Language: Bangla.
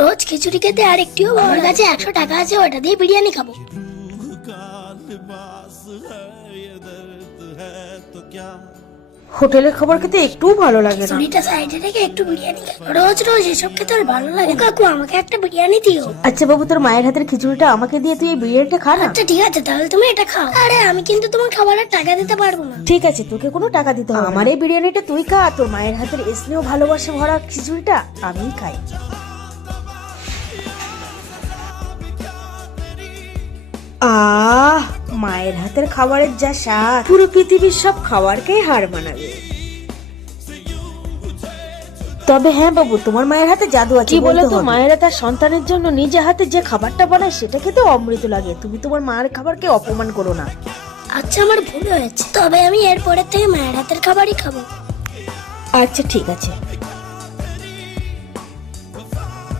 রোজ খিচুড়ি খেতে আর একটিও আমার কাছে 100 টাকা আছে, ওটা দিয়ে বিরিয়ানি খাবো। হোটেলের খাবার খেতে একটুও ভালো লাগে না। খিচুড়িটা সাইডে রেখে একটু বিরিয়ানি খাবো। রোজ রোজ এসব খেতে আর ভালো লাগে না। কাকু আমাকে একটা বিরিয়ানি দিও। আচ্ছা বাবু, তোর মায়ের হাতের খিচুড়িটা আমাকে দিয়ে তুই এই বিরিয়ানিটা খা না। আচ্ছা ঠিক আছে, তাহলে তুমি এটা খাও। আরে আমি কিন্তু তোমার খাবারের টাকা দিতে পারবো না। ঠিক আছে, তোকে কোনো টাকা দিতে হবে না। আমার এই বিরিয়ানিটা তুই খা, তোর মায়ের হাতের স্নেহ ভালোবাসা ভরা খিচুড়িটা আমিই খাই। আহ, মায়ের হাতের খাবারের যা স্বাদ, পুরো পৃথিবীর সব খাবারকে হার মানাবে। তবে হ্যাঁ বাবু, তোমার মায়ের হাতে জাদু আছে। কি বলে তো, মায়েরা তার সন্তানের জন্য নিজে হাতে যে খাবারটা বানায় সেটা খেতে অমৃত লাগে। তুমি তোমার মায়ের খাবারকে অপমান করো না। আচ্ছা আমার ভুল হয়েছে, তবে আমি এরপরের থেকে মায়ের হাতের খাবারই খাবো। আচ্ছা ঠিক আছে।